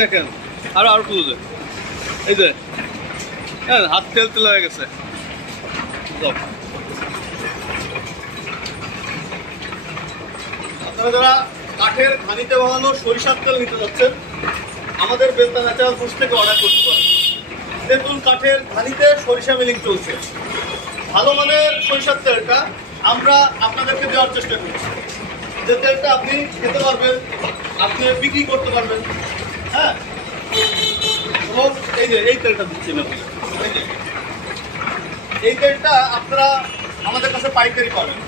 দেখেন আরো আরো তুলে দেয়, এই যে হ্যাঁ হাত তেল তেল হয়ে গেছে। আপনারা যারা কাঠের ঘানিতে বানানো সরিষার তেল নিতে যাচ্ছেন, আমাদের বেলতা ন্যাচারাল ফুডস থেকে অর্ডার করতে পারেন। তেঁতুল কাঠের ঘানিতে সরিষা মিলিং চলছে। ভালো মানের সরিষার তেলটা আমরা আপনাদেরকে দেওয়ার চেষ্টা করছি, যে তেলটা আপনি খেতে পারবেন, আপনি বিক্রি করতে পারবেন। হ্যাঁ, এবং এই যে এই তেলটা দিচ্ছি না, এই তেলটা আপনারা আমাদের কাছে পাইকারি পাবেন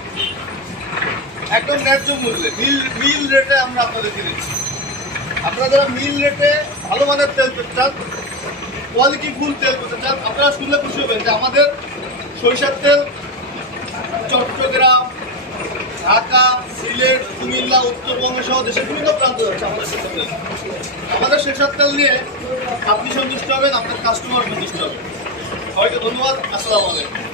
একদম ন্যায্য মূল্যে, মিল রেটে আমরা আপনাদেরকে দিচ্ছি। আপনারা যারা মিল রেটে ভালো মানের তেল পেতে চান, কোয়ালিটি ফুল তেল পেতে চান, আপনারা শুনলে খুশি হবেন যে আমাদের সরিষার তেল চট্টগ্রাম, ঢাকা, সিলেট, কুমিল্লা, উত্তরবঙ্গ সহ দেশের বিভিন্ন প্রান্ত যাচ্ছে আমাদের সরিষার তেল। আমাদের সরিষার তেল নিয়ে আপনি সন্তুষ্ট হবেন, আপনার কাস্টমার সন্তুষ্ট হবে। সবাইকে ধন্যবাদ। আসসালামু আলাইকুম।